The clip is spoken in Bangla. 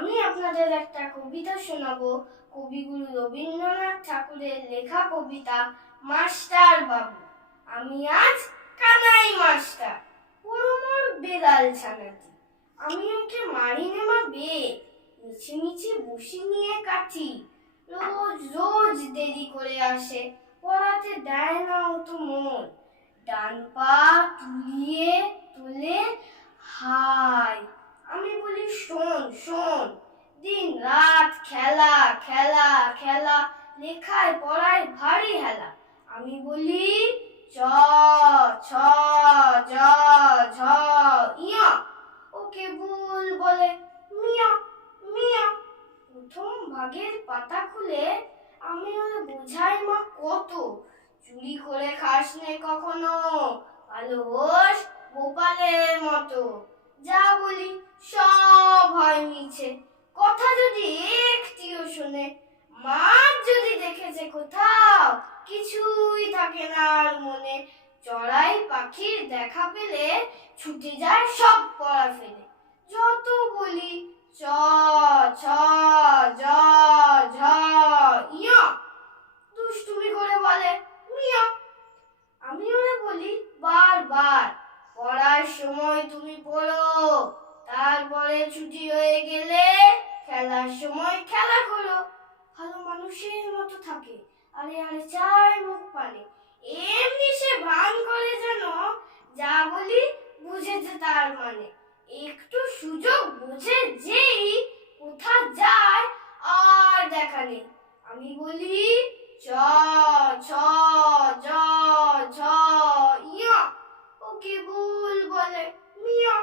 আমি আপনাদের একটা কবিতা শোনাবো। কবিগুরু রবীন্দ্রনাথ ঠাকুরের লেখা কবিতা মাস্টার বাবু। আমি আজ কানাই মাস্টার, পুরো মোর বেলাল ছানাটি। আমি ওকে মারি না মা বে, মিছি মিছি বসি নিয়ে কাটি। রোজ রোজ দেরি করে আসে, পড়াতে দেয় না অত মন। ডান পা তুলিয়ে তোলে হাই, আমি বলি শোন শোন। দিন রাত খেলা খেলা খেলা, লেখায় পড়ায় ভারী হেলা। আমি বলি চ ছ জ ঝ ইয়া, ও কেবল বলে মিয়া মিয়া। প্রথম ভাগের পাতা খুলে আমি ওরে বোঝাই মা কত, চুরি করে খাস নে কখনো, ভালো হোস গোপালের মতো। যা বলি সব হয় মিছে, কথা যদি একটিও শোনে। মাছ যদি দেখেছে কোথাও, কিছুই থাকে না আর মনে। চড়াই পাখির দেখা পেলে ছুটে যায় সব পড়া ফেলে। যত বলি চ ছ জ ঝ ইয়া, দুষ্টুমি করে বলে মিয়া। আমি ওরে বলি বারবার, পড়ার সময় তুমি পড়ো, তারপরে ছুটি হয়ে গেলে খেলার সময় খেলা করো। ভালো মানুষের মতো থাকে, আরে আরে চায় মুখ পানে। এমনি সে ভান করে যেন যা বলি বুঝেছে তার মানে। একটু সুযোগ বুঝে যেই কোথা যায় আর দেখা নেই। আমি বলি চ ছ জ ঝ ইয়া, ও কেবল বলে মিয়া।